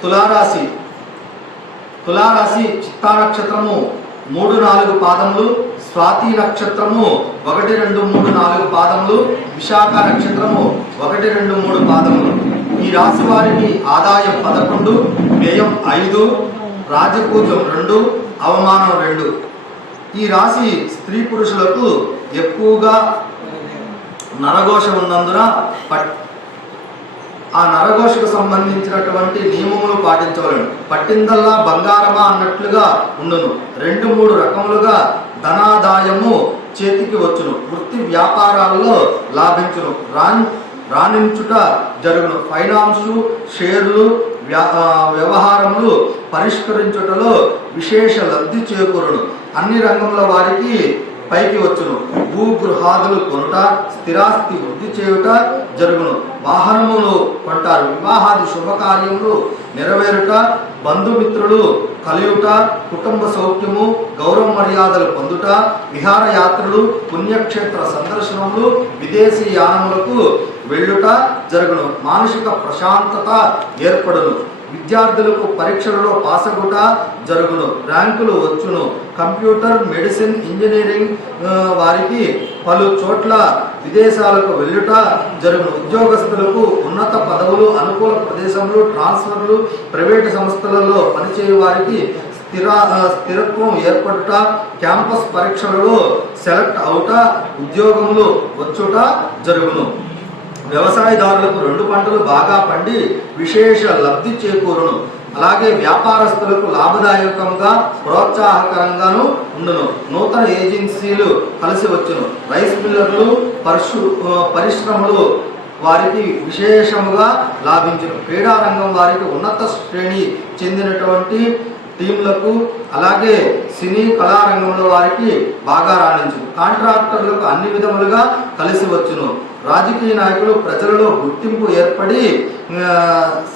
తులారాశి. తులారాశి చిత్తా నక్షత్రము మూడు నాలుగు పాదములు స్వాతి నక్షత్రము ఒకటి రెండు మూడు నాలుగు పాదములు విశాఖ నక్షత్రము ఒకటి రెండు మూడు పాదములు. ఈ రాశి వారికి ఆదాయం పదకొండు వ్యయం ఐదు రాజపూజ్యం రెండు అవమానం రెండు. ఈ రాశి స్త్రీ పురుషులకు ఎక్కువగా నరఘోష ఉన్నందున ఆ నరఘోషకు సంబంధించినటువంటి నియమ పాటించవలను పట్టిందల్లా బంగారమా అన్నట్లుగా ఉండును. రెండు మూడు రకములుగా ధనాదాయము చేతికి వచ్చును. వృత్తి వ్యాపారాల్లో లాభించును. రాన్ రాణించుట జరుగును. ఫైనాన్సు షేర్లు వ్యా- వ్యవహారములు పరిష్కరించుటలో విశేష లబ్ధి చేకూరును. అన్ని రంగముల వారికి పైకి వచ్చును. భూగృహాదులు కొనుట స్థిరాస్తి వృద్ధి చేయుట జరుగును. వాహనములు కొంటారు. వివాహాది శుభకార్యములు నెరవేరుట బంధుమిత్రులు కలియుట కుటుంబ సౌఖ్యము గౌరవ మర్యాదలు పొందుట విహారయాత్రలు పుణ్యక్షేత్ర సందర్శనములు విదేశీ యానములకు వెళ్ళుట జరుగును. మానసిక ప్రశాంతత ఏర్పడును. విద్యార్థులకు పరీక్షలలో పాసగుట జరుగును. ర్యాంకులు వచ్చును. కంప్యూటర్ మెడిసిన్ ఇంజనీరింగ్ వారికి పలు చోట్ల విదేశాలకు వెళ్ళుట జరుగును. ఉద్యోగస్తులకు ఉన్నత పదవులు అనుకూల ప్రదేశంలో ట్రాన్స్ఫర్లు ప్రైవేటు సంస్థలలో పనిచేయు వారికి స్థిర స్థిరత్వం ఏర్పడుట క్యాంపస్ పరీక్షలలో సెలెక్ట్ అవుట ఉద్యోగంలో వచ్చుట జరుగును. వ్యవసాయదారులకు రెండు పంటలు బాగా పండి విశేష లబ్ధి చేకూరును. అలాగే వ్యాపారస్తులకు లాభదాయకంగా ప్రోత్సాహకరంగాను ఉండును. నూతన ఏజెన్సీలు కలిసి వచ్చును. రైస్ మిల్లర్లు పరిశు పరిశ్రమలు వారికి విశేషముగా లాభించును. క్రీడా రంగం వారికి ఉన్నత శ్రేణి చెందినటువంటి టీంలకు అలాగే సినీ కళారంగంలో వారికి బాగా రాణించు కాంట్రాక్టర్లకు అన్ని విధములుగా కలిసి వచ్చును. రాజకీయ నాయకులు ప్రజలలో గుర్తింపు ఏర్పడి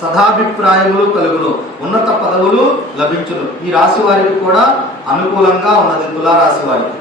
సదాభిప్రాయములు కలుగును. ఉన్నత పదవులు లభించును. ఈ రాశి వారికి కూడా అనుకూలంగా ఉన్నది తులారాశి వారికి.